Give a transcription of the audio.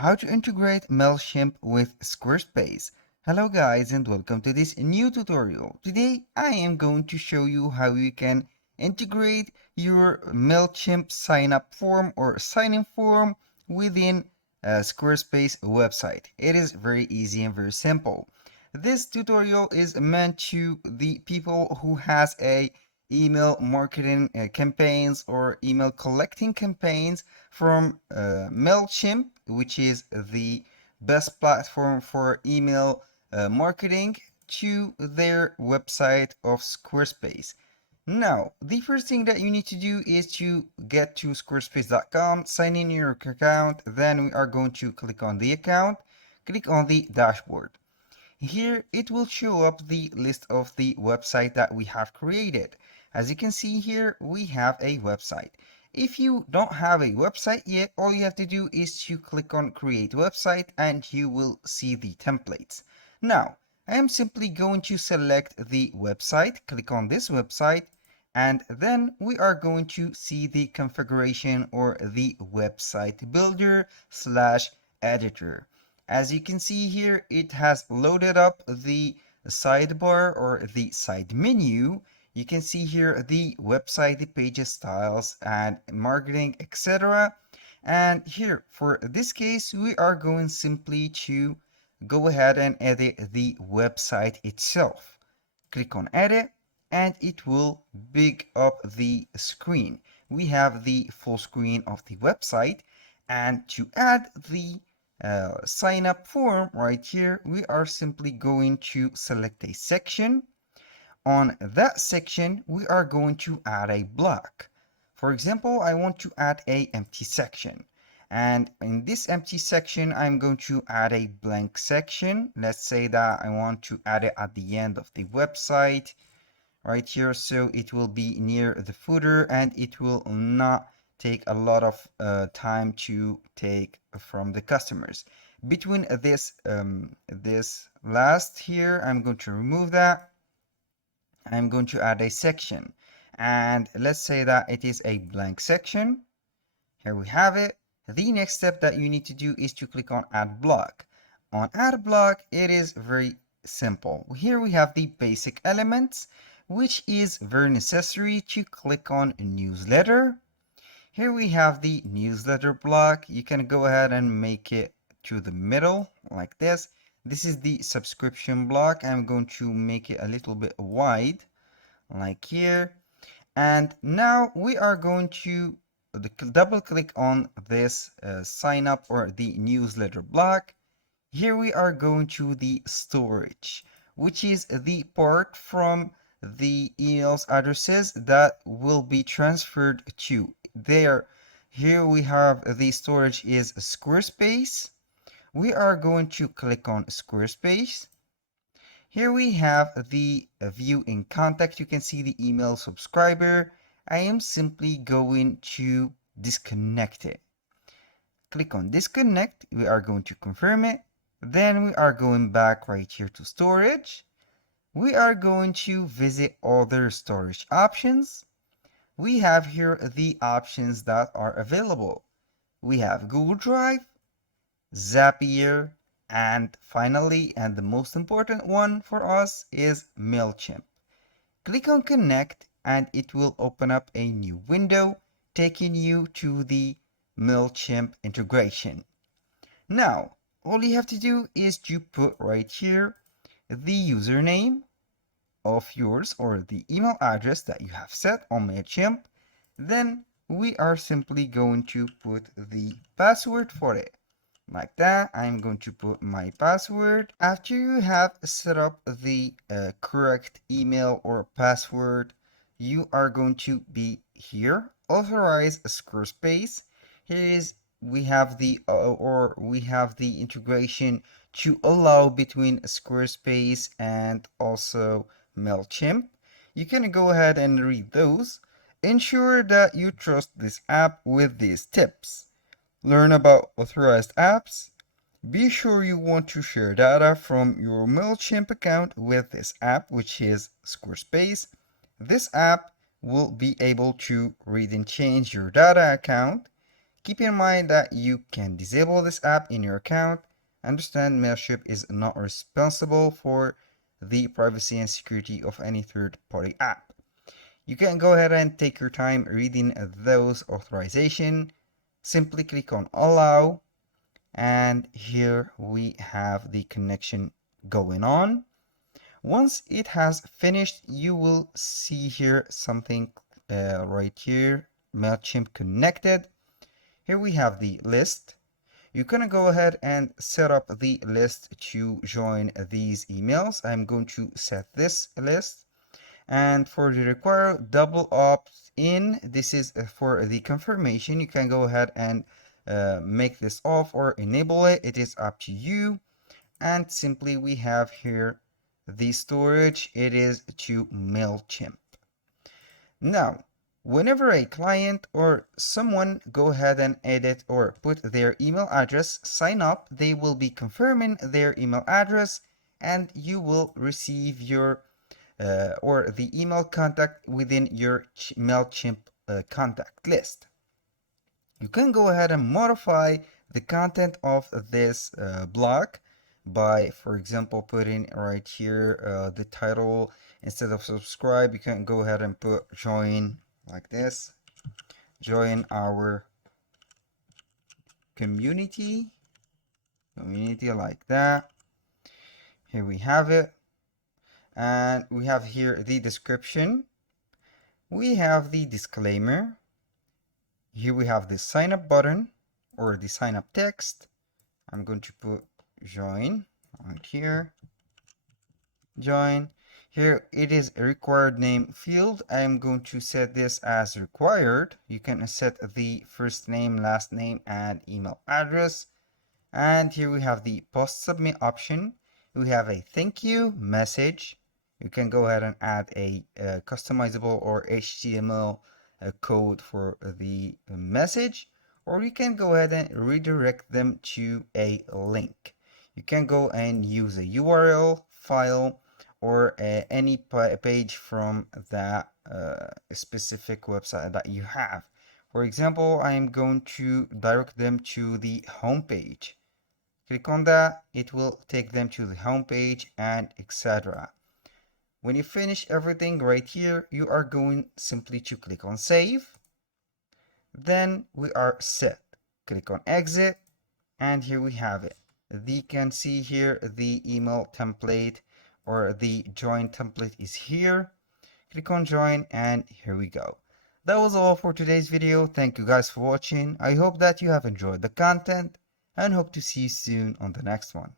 How to integrate Mailchimp with Squarespace. Hello guys and welcome to this new tutorial. Today I am going to show you how you can integrate your Mailchimp sign up form or sign in form within a Squarespace website. It is very easy and very simple. This tutorial is meant to the people who has a email marketing campaigns or email collecting campaigns from Mailchimp, which is the best platform for email marketing, to their website of Squarespace. Now, the first thing that you need to do is to get to squarespace.com, sign in your account, then we are going to click on the account, click on the dashboard. Here it will show up the list of the website that we have created. As you can see here, we have a website. If you don't have a website yet, all you have to do is to click on create website and you will see the templates. Now, I am simply going to select the website, click on this website, and then we are going to see the configuration or the website builder slash editor. As you can see here, it has loaded up the sidebar or the side menu. You can see here the website, the pages, styles, and marketing, etc. And here, for this case, we are going simply to go ahead and edit the website itself. Click on edit and it will big up the screen. We have the full screen of the website, and to add the sign up form right here, we are simply going to select a section. On that section, we are going to add a block. For example, I want to add a empty section. And in this empty section, I'm going to add a blank section. Let's say that I want to add it at the end of the website right here. So it will be near the footer and it will not take a lot of time to take from the customers. Between this last here, I'm going to remove that. I'm going to add a section, and let's say that it is a blank section. Here we have it. The next step that you need to do is to click on add block. On add block, it is very simple. Here we have the basic elements, which is very necessary to click on newsletter. Here we have the newsletter block. You can go ahead and make it to the middle like this. This is the subscription block. I'm going to make it a little bit wide like here. And now we are going to double click on this sign up or the newsletter block. Here we are going to the storage, which is the part from the emails addresses that will be transferred to there. Here we have the storage is Squarespace. We are going to click on Squarespace. Here we have the view in contact. You can see the email subscriber. I am simply going to disconnect it. Click on disconnect. We are going to confirm it. Then we are going back right here to storage. We are going to visit other storage options. We have here the options that are available. We have Google Drive, Zapier, and finally, and the most important one for us, is Mailchimp. Click on connect and it will open up a new window taking you to the Mailchimp integration. Now, all you have to do is to put right here the username of yours or the email address that you have set on Mailchimp. Then we are simply going to put the password for it. Like that, I'm going to put my password. After you have set up the correct email or password, you are going to be here, authorize Squarespace. We have the integration to allow between Squarespace and also Mailchimp. You can go ahead and read those. Ensure that you trust this app with these tips. Learn about authorized apps. Be sure you want to share data from your Mailchimp account with this app, which is Squarespace. This app will be able to read and change your data account. Keep in mind that you can disable this app in your account. Understand Mailchimp is not responsible for the privacy and security of any third-party app. You can go ahead and take your time reading those authorization. Simply click on allow, and here we have the connection going on. Once it has finished, you will see here something right here, Mailchimp connected. Here we have the list. You're going to go ahead and set up the list to join these emails. I'm going to set this list. And for the require double opt-in, this is for the confirmation. You can go ahead and make this off or enable it. It is up to you. And simply we have here the storage. It is to Mailchimp. Now, whenever a client or someone go ahead and edit or put their email address, sign up, they will be confirming their email address, and you will receive your or the email contact within your Mailchimp contact list. You can go ahead and modify the content of this block by, for example, putting right here the title. Instead of subscribe, you can go ahead and put join like this. Join our community like that. Here we have it. And we have here the description. We have the disclaimer. Here we have the sign up button or the sign up text. I'm going to put join right here. Join. Here it is a required name field. I'm going to set this as required. You can set the first name, last name, and email address. And here we have the post submit option. We have a thank you message. You can go ahead and add a customizable or HTML code for the message, or you can go ahead and redirect them to a link. You can go and use a URL file or any page from that specific website that you have. For example, I'm going to direct them to the home page. Click on that, it will take them to the home page and etc. When you finish everything right here, you are going simply to click on save. Then we are set. Click on exit, and here we have it. You can see here the email template or the join template is here. Click on join, and here we go. That was all for today's video. Thank you guys for watching. I hope that you have enjoyed the content and hope to see you soon on the next one.